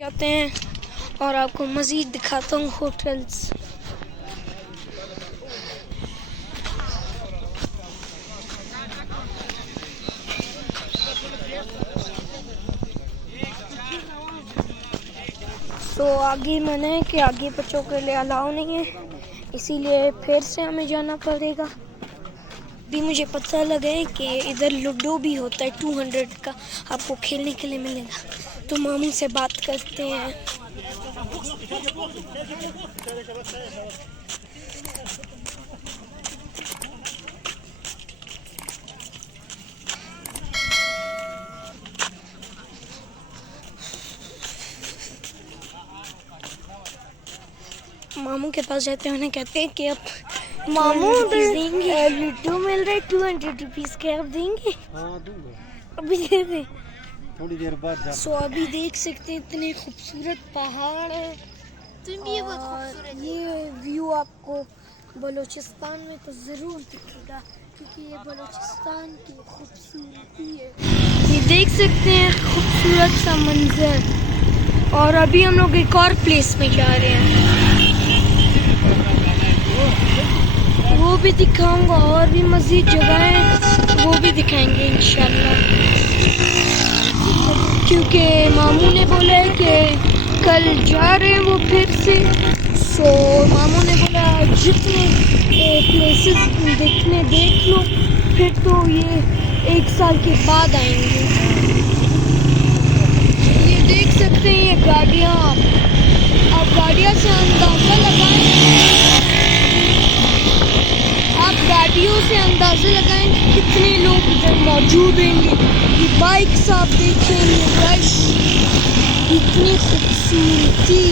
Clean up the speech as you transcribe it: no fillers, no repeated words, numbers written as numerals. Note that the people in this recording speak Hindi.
जाते हैं और आपको मज़ीद दिखाता हूँ होटल्स। तो आगे मना है कि आगे बच्चों के लिए अलाउ नहीं है, इसीलिए फिर से हमें जाना पड़ेगा। भी मुझे पता लगा है कि इधर लूडो भी होता है, 200 का आपको खेलने के लिए मिलेगा। तो मामू से बात करते हैं। मामू के पास जाते हैं, उन्हें कहते हैं कि अब मामू देंगे, लड्डू मिल रहा है 200 रुपीज़ के, आप देंगे? हाँ दूंगा, अभी दे दें, थोड़ी देर बाद। सो अभी देख सकते हैं इतने खूबसूरत पहाड़ है। ये व्यू आपको बलूचिस्तान में तो ज़रूर दिखेगा, क्योंकि ये बलूचिस्तान की खूबसूरती है। ये देख सकते हैं खूबसूरत सा मंजर। और अभी हम लोग एक और प्लेस में जा रहे हैं, वो भी दिखाऊंगा। और भी मज़ीद जगह है, वो भी दिखाएंगे इंशाल्लाह, क्योंकि मामू ने बोला है कि कल जा रहे हैं वो फिर से। सो मामू ने बोला जितने प्लेसेस देखने देख लो, फिर तो ये 1 साल के बाद आएंगे। ये देख सकते हैं ये गाड़ियाँ, आप गाड़ियों से अंदाज़ा लगाएं, कितने लोग इधर मौजूद होंगे। ये बाइक्स आप देखें, ये रश, इतनी खूबसूरती।